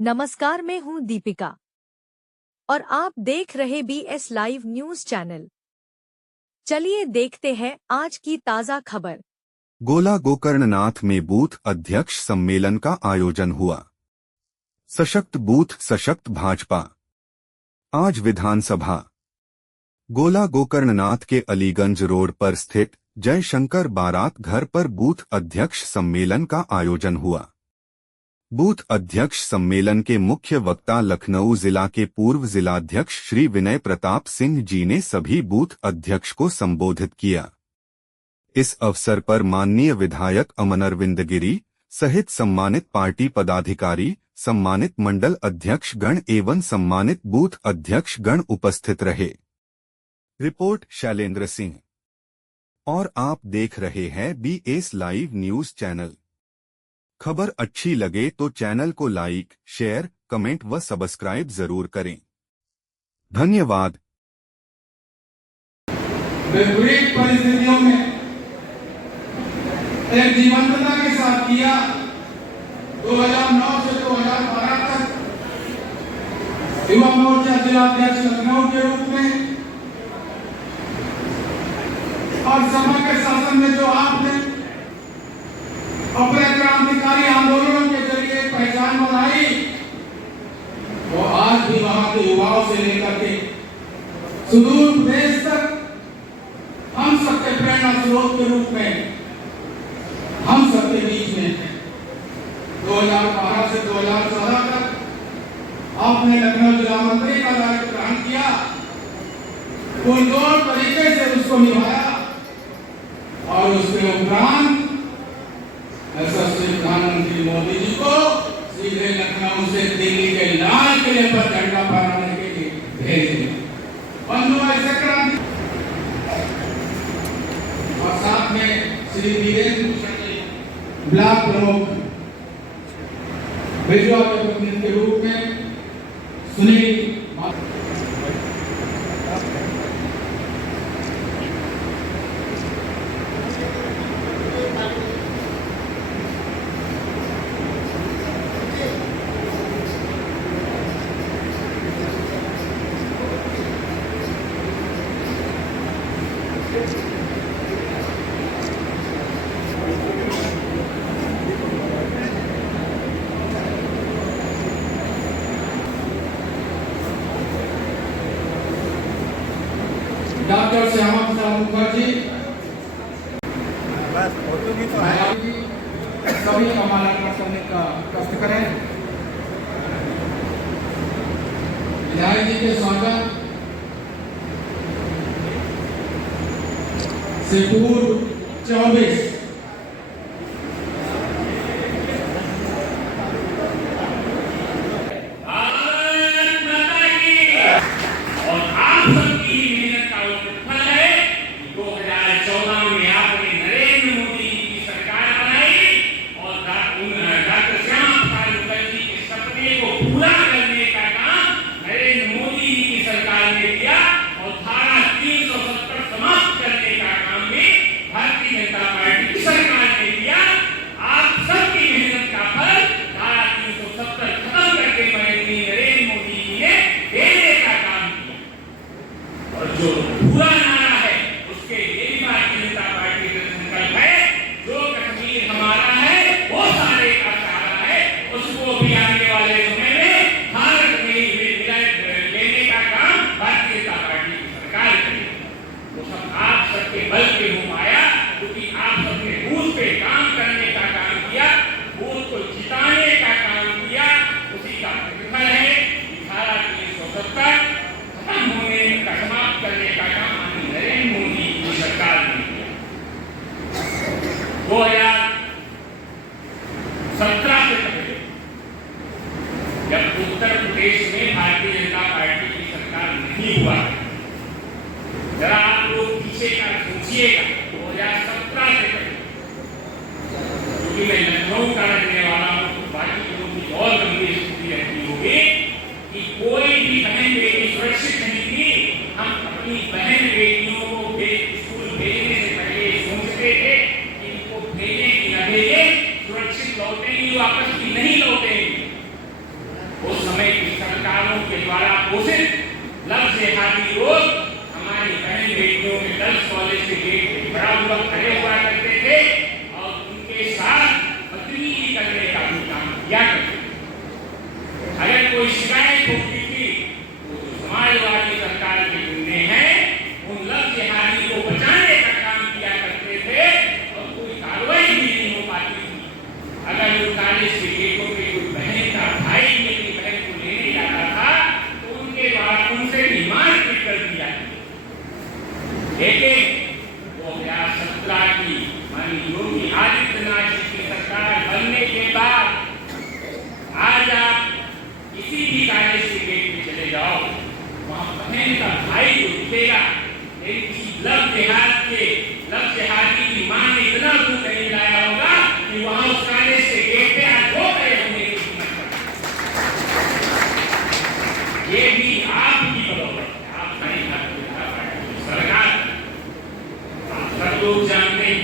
नमस्कार, मैं हूं दीपिका और आप देख रहे BS लाइव न्यूज चैनल। चलिए देखते हैं आज की ताजा खबर। गोला गोकर्णनाथ में बूथ अध्यक्ष सम्मेलन का आयोजन हुआ। सशक्त बूथ सशक्त भाजपा। आज विधानसभा गोला गोकर्णनाथ के अलीगंज रोड पर स्थित जयशंकर बारात घर पर बूथ अध्यक्ष सम्मेलन का आयोजन हुआ। बूथ अध्यक्ष सम्मेलन के मुख्य वक्ता लखनऊ जिला के पूर्व जिलाध्यक्ष श्री विनय प्रताप सिंह जी ने सभी बूथ अध्यक्ष को संबोधित किया। इस अवसर पर माननीय विधायक अमन अरविंद गिरी सहित सम्मानित पार्टी पदाधिकारी, सम्मानित मंडल अध्यक्ष गण एवं सम्मानित बूथ अध्यक्ष गण उपस्थित रहे। रिपोर्ट शैलेंद्र सिंह। और आप देख रहे हैं BS लाइव न्यूज चैनल। खबर अच्छी लगे तो चैनल को लाइक, शेयर, कमेंट व सब्सक्राइब जरूर करें। धन्यवाद। विपरीत परिस्थितियों में एक जीवंतता के साथ किया। 2009 से 2012 तक युवा मोर्चा जिलाध्यक्ष लखनऊ के रूप में और समय के शासन में जो आपने अपने क्रांतिकारी आंदोलनों के जरिए पहचान बनाई, वो आज भी वहां के युवाओं से लेकर के सुदूर प्रदेश तक हम सबके प्रेरणा स्रोत के रूप में हम सबके बीच में हैं। 2012 से 2014 तक आपने लखनऊ जिला मंत्री का दायित्व ग्रहण किया, पुरजोर तरीके से उसको निभाया और उसके उपरांत प्रधानमंत्री मोदी जी को सीधे लखनऊ से दिल्ली के लाल किले पर झंडा फहराने के लिए भेज दिया। बंधुओं, ऐसे क्रांति और साथ में श्री वीरेंद्र भूषण जी ब्लॉक प्रमुख बिजवा के प्रतिनिधि के रूप में सुनील डॉक्टर श्यामा प्रसाद मुखर्जी सभी कमाल करने का कष्ट करें। विधायक जी के स्वागत से पूर्व 24 जो पूरा नारा है उसके लिए भारतीय जनता पार्टी का संकल्प है। जो कश्मीर हमारा है वो सारे का सारा है, उसको भी आने वाले समय में भारत में लेने का काम भारतीय जनता पार्टी की सरकार करेगी। वो सब आप सबके बल पे हो पाया क्योंकि आप सबने बूथ पे काम करने का काम किया, बूथ को जिताने का काम किया। उसी का प्रतिफल है 1870 खत्म होने का समाप्त करने का काम नरेंद्र मोदी की सरकार ने किया। 2017 से पहले जब उत्तर प्रदेश में भारतीय जनता पार्टी की सरकार नहीं हुआ, जरा आप लोग पीछे का सोचिएगा। 2017 से पहले, क्योंकि मैं लखनऊ का रहने वाला हूं तो बाकी लोगों की और गंभीर स्थिति रहती होगी कि कोई भी बहन बेटी सुरक्षित नहीं थी। हम अपनी बहन बेटियों को स्कूल भेजने से पहले सोचते थे कि इनको भेजें कि न भेजें, सुरक्षित लौटेंगी वापस की नहीं लौटेंगी। उस समय की सरकारों के द्वारा पोषित लव जिहादी लोग हमारी बहन बेटियों के गर्ल्स कॉलेज के गेट पे बड़ा हुआ खड़े हुआ करते थे और उनके साथ बदतमीजी करने का भी काम किया करते थे। अगर कोई शिकायत होती थी तो जो समाजवादी सरकार के गुंडे हैं उन लव जिहादी को बचाने का काम किया करते थे और कोई कार्रवाई भी नहीं हो पाती थी। अगर वो कॉलेज के गेटों पे कोई बहन का भाई अपनी बहन को लेने जाता था तो उनके द्वारा उनसे डिमांड कर दिया। लेकिन 2017 की माननीय योगी आदित्यनाथ जी की सरकार बनने के बाद आज आप किसी भी कॉलेज के गेट पे चले जाओ वहां बहन का भाई जो दिखेगा, किसी लव जिहादी की मां ने इतना दूध नहीं लाया होगा कि वहां उस कॉलेज के गेट पे आज हो गए होंगे की कीमत पर। ये भी आपकी बदौलत है, आप नहीं सरकार। आप सब लोग जानते हैं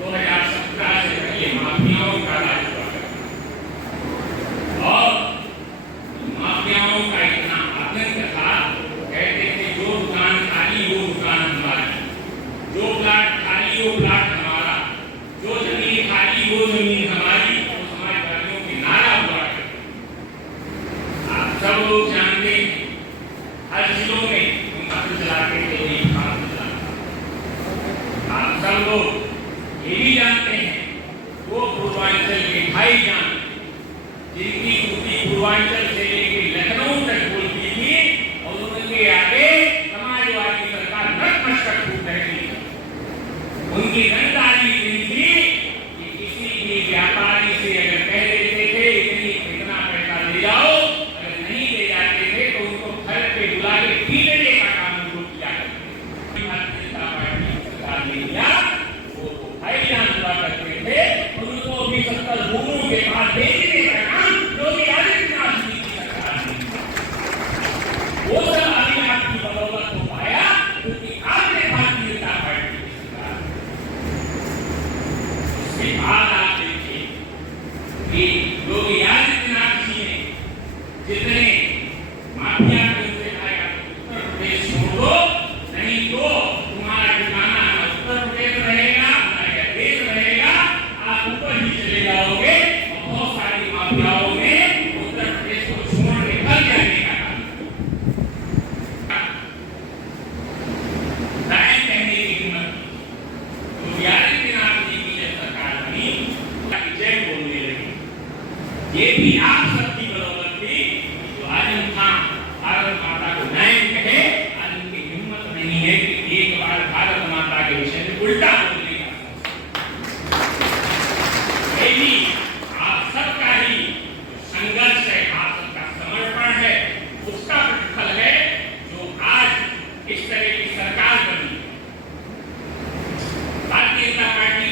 2017 से पहले माफियाओं का राज हुआ और माफियाओं का इतना आतंक था, कहते थे जो दुकान खाली वो दुकान हमारी, जो प्लाट खाली वो प्लाट हमारा, जो जमीन खाली वो जमीन हमारी, वो समाजवादियों के नारा हुआ करते। आप सब लोग जानते हैं हर जिलों में चलाते थे, आप सब लोग ये भी जानते हैं वो पूर्वांचल के भाईजान जिनकी पूरी पूर्वांचल से लेकर लखनऊ तक बोलती थी और उनके आगे समाजवादी सरकार नतमस्तक हो रही थी। उनकी रंगदारी इतनी थी कि किसी भी व्यापारी से अगर कह देते थे इतना पैसा ले जाओ, अगर नहीं ले जाते थे तो उनको घर पे बुला के पीटने का काम उनको किया करते। भारतीय जनता पार्टी सरकार ने किया, वो भाईजान हुआ करते थे, उनको भी 70 गुरुओं के पास भेजने का काम योगी आदित्यनाथ जी की सरकार ने किया। वो सब अभी आपकी बदौलत हो पाया क्योंकि आपने भारतीय जनता पार्टी की सरकार। उसके बाद आप देखिए कि योगी आदित्यनाथ जी ने जितने माफिया को उनसे कहा उत्तर प्रदेश छोड़ दो, नहीं तो तुम्हारा ठिकाना ना उत्तर प्रदेश रहेगा ना यह देश रहेगा, आप ऊपर ही चले जाओगे। और बहुत सारी माफियाओं ने उत्तर प्रदेश को छोड़ के घर जाने का काम कहने की हिम्मत योगी आदित्यनाथ जी की जब सरकार बनी जय बोलने लगी। ये भी आप सबकी बदौलत थी जो आज हम भारत माता को न्याय कहे, आज उनकी हिम्मत नहीं है कि एक बार भारत माता के विषय में उल्टा बोलने का। ये भी आप सबका ही संघर्ष है, आप सबका समर्पण है, उसका प्रतिफल है जो आज इस तरह की सरकार बनी। भारतीय जनता पार्टी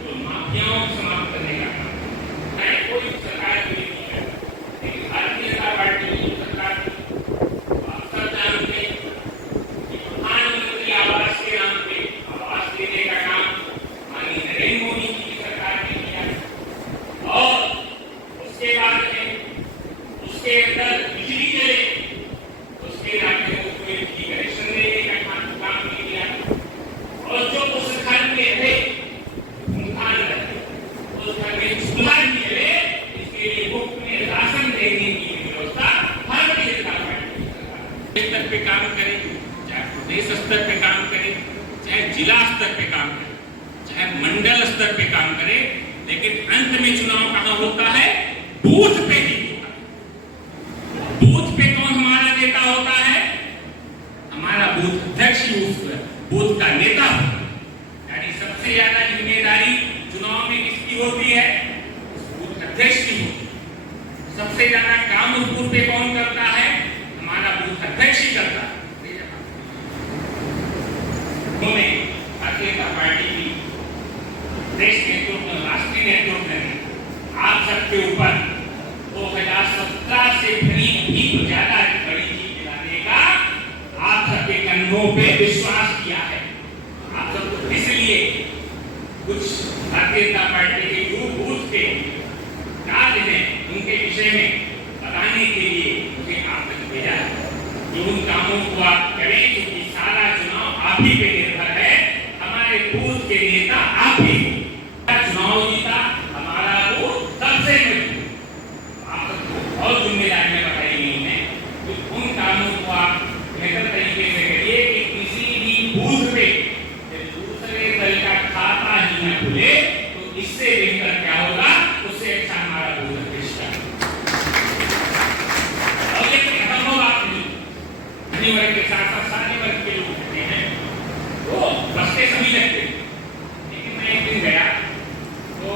जो माफियाओं को समाप्त करने का काम कोई सरकार भी नहीं है, लेकिन भारतीय जनता पार्टी की सरकार आप सब जानते हैं कि प्रधानमंत्री आवास के नाम पे आवास देने का काम माननीय नरेंद्र मोदी जी की सरकार ने किया और उसके बाद में उसके अंदर बिजली चले, उसके राज्य में उसको बिजली कनेक्शन देने का काम नहीं किया और जो उस घर में थे उस घर में चूल्हा भी चले, इसके लिए मुफ्त में राशन देने की व्यवस्था भारतीय जनता पार्टी स्तर पे काम करे, चाहे प्रदेश स्तर पे काम करे, चाहे जिला स्तर पे काम करे, चाहे मंडल स्तर पे काम करे, लेकिन अंत में चुनाव कहां होता है? बूथ पे ही होता है। बूथ पे कौन हमारा नेता होता है? हमारा बूथ अध्यक्ष ही उस बूथ का नेता होता है। यानी सबसे ज्यादा जिम्मेदारी चुनाव में किसकी होती है? बूथ अध्यक्ष की होती है। सबसे ज्यादा काम उस बूथ पे कौन करता है? हमारा बूथ अध्यक्ष ही करता है। उन्होंने भारतीय जनता पार्टी की देश नेतृत्व, राष्ट्रीय नेतृत्व ने आप सबके ऊपर 2017 से करीब भी ज्यादा बड़ी जीत दिलाने का आप सबके कंधों पे विश्वास किया है। आप सब इसलिए कुछ भारतीय जनता पार्टी के जो बूथ के कार्य हैं उनके विषय में बताने के लिए मुझे आप तक भेजा है कि उन कामों को आप करें, क्योंकि सारा चुनाव आप ही पे निर्भर है। हमारे बूथ के नेता आप ही चुनाव जीता, हमारा बूथ सबसे मजबूत। आप सबको और जिम्मेदारी में बताई गई है कि उन कामों को आप बेहतर तरीके से करिए कि किसी भी बूथ पे दूसरे दल का खाता ही न खुले। तो इससे बेहतर क्या होगा, उससे अच्छा हमारा बूथ प्रतिष्ठा। और ये खत्म होगा अपनी वर्ग के साथ साथ सारे वर्ग के लोग होते हैं, वो बसते सभी लगते हैं। लेकिन मैं एक दिन गया तो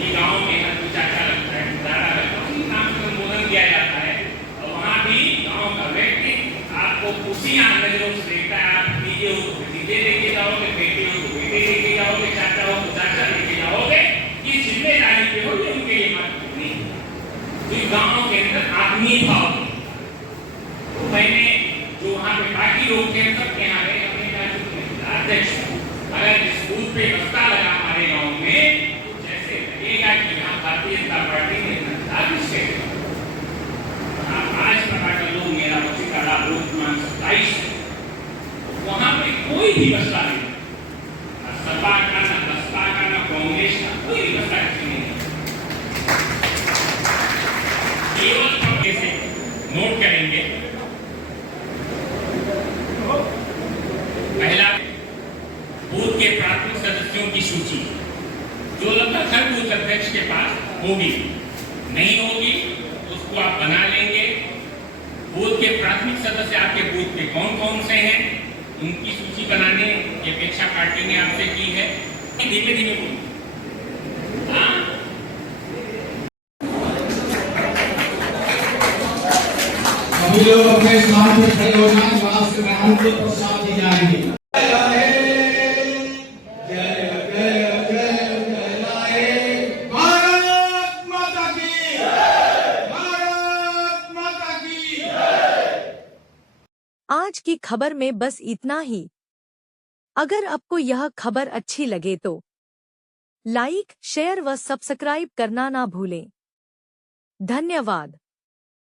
ये गाँव में हर चाचा लगता है, दादा लगता है, उसी नाम से संबोधन किया जाता है। और वहाँ भी गाँव का व्यक्ति आपको उसी नजरों से देखता है। आप दीजिए हो तो दीजिए लेके जाओगे, बेटे हो तो बेटे लेके जाओगे, चाचा हो तो चाचा लेके जाओगे। ये जिम्मेदारी पे हो, ये उनके लिए महत्वपूर्ण नहीं। तो गाँव के अंदर आत्मीय भाव, तो मैंने जो वहाँ पे बाकी लोग थे सब यहाँ गए, हमने कहा अध्यक्ष अगर इस बूथ पे बस्ता लगा हमारे गाँव में, तो जैसे लगेगा कि यहाँ भारतीय जनता पार्टी ने साजिश है। आज पता कर लो, मेरा बच्चा बूथ क्रमांक 27 है, वहाँ पे कोई भी बस्ता नहीं, न सपा का, न बसपा का, न कांग्रेस का, कोई भी बस्ता नहीं है। केवल कैसे नोट करेंगे, पहला बूथ के प्राथमिक सदस्यों की सूची जो लगभग हर बूथ अध्यक्ष के पास होगी, नहीं होगी उसको आप बना लेंगे। बूथ के प्राथमिक सदस्य आपके बूथ में कौन कौन से हैं, उनकी सूची बनाने की अपेक्षा पार्टी ने आपसे की है। धीमे धीमे बोलिए। सभी लोग अपने स्थान पर खड़े हो जाएं, राष्ट्र गान के प्रसाद दी जाएगी। आज की खबर में बस इतना ही। अगर आपको यह खबर अच्छी लगे तो लाइक, शेयर व सब्सक्राइब करना ना भूलें। धन्यवाद।